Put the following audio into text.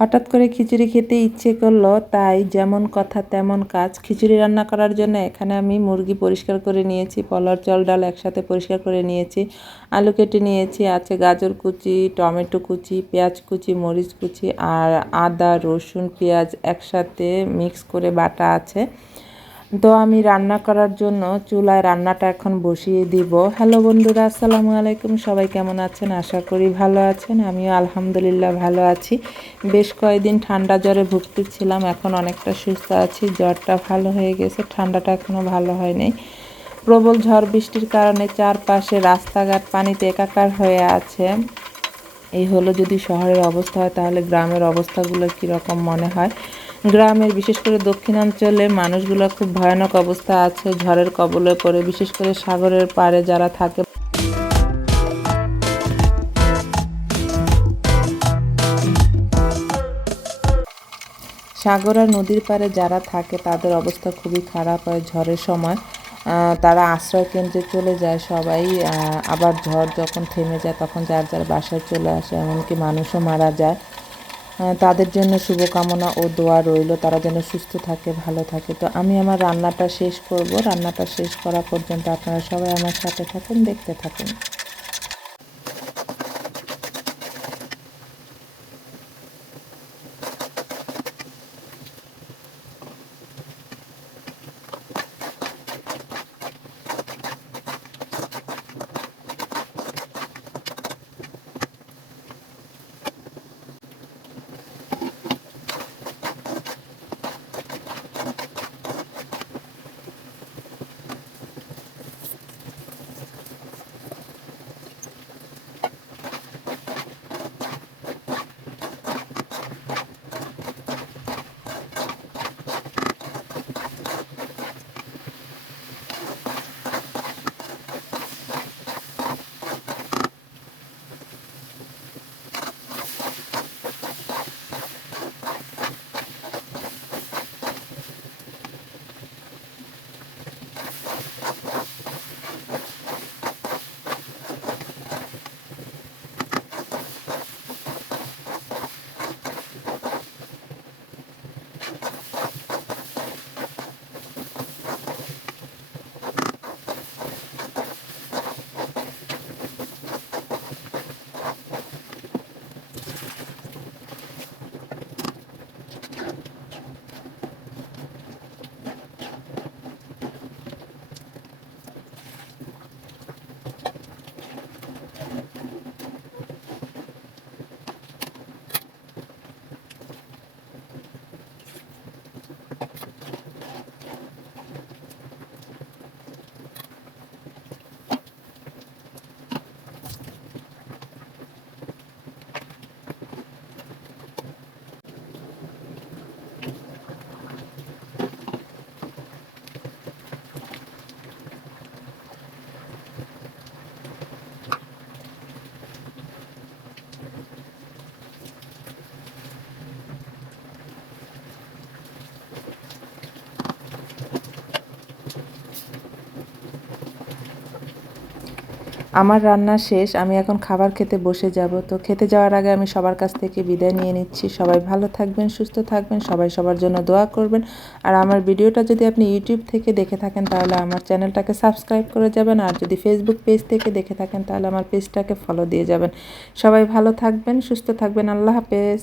হঠাৎ করে খিচুড়ি খেতে ইচ্ছে করলো, তাই যেমন কথা তেমন কাজ। খিচুড়ি রান্না করার জন্য এখানে আমি মুরগি পরিষ্কার করে নিয়েছি, পোলাওর চাল ডাল একসাথে পরিষ্কার করে নিয়েছি, আলু কেটে নিয়েছি, আছে গাজর কুচি, টমেটো কুচি, পেঁয়াজ কুচি, মরিচ কুচি আর আদা রসুন পেঁয়াজ একসাথে মিক্স করে বাটা আছে। তো আমি রান্না করার জন্য চুলায় রান্নাটা এখন বসিয়ে দিব। হ্যালো বন্ধুরা, আসসালামু আলাইকুম। সবাই কেমন আছেন? আশা করি ভালো আছেন। আমিও আলহামদুলিল্লাহ ভালো আছি। বেশ কয়েকদিন ঠান্ডা জ্বরে ভুগতেছিলাম, এখন অনেকটা সুস্থ আছি। জ্বরটা ভালো হয়ে গেছে, ঠান্ডাটা এখনও ভালো হয়নি। প্রবল ঝড় বৃষ্টির কারণে চারপাশে রাস্তাঘাট পানিতে একাকার হয়ে আছে। এই হলো যদি শহরের অবস্থা হয়, তাহলে গ্রামের অবস্থাগুলো কীরকম মনে হয়। গ্রামের বিশেষ করে দক্ষিণাঞ্চলে মানুষগুলো খুব ভয়ানক অবস্থা আছে, ঝড়ের কবলে পড়ে। বিশেষ করে সাগরের পাড়ে যারা থাকে, সাগর আর নদীর পাড়ে যারা থাকে তাদের অবস্থা খুবই খারাপ হয় ঝড়ের সময়। তারা আশ্রয় কেন্দ্রে চলে যায় সবাই। আবার ঝড় যখন থেমে যায় তখন যার যার বাসায় চলে আসে, এমনকি মানুষও মারা যায়। তাদের জন্য শুভকামনা ও দোয়া রইল, তারা যেন সুস্থ থাকে, ভালো থাকে। তো আমি আমার রান্নাটা শেষ করব। রান্নাটা শেষ করা পর্যন্ত আপনারা সবাই আমার সাথে থাকুন, দেখতে থাকুন। আমার রান্না শেষ, আমি এখন খাবার খেতে বসে যাব। তো খেতে যাওয়ার আগে আমি সবার কাছ থেকে বিদায় নিয়ে নিচ্ছি। সবাই ভালো থাকবেন, সুস্থ থাকবেন, সবাই সবার জন্য দোয়া করবেন। আর আমার ভিডিওটা যদি আপনি ইউটিউব থেকে দেখে থাকেন তাহলে আমার চ্যানেলটাকে সাবস্ক্রাইব করে যাবেন, আর যদি ফেসবুক পেজ থেকে দেখে থাকেন তাহলে আমার পেজটাকে ফলো দিয়ে যাবেন। সবাই ভালো থাকবেন, সুস্থ থাকবেন। আল্লাহ হাফেজ।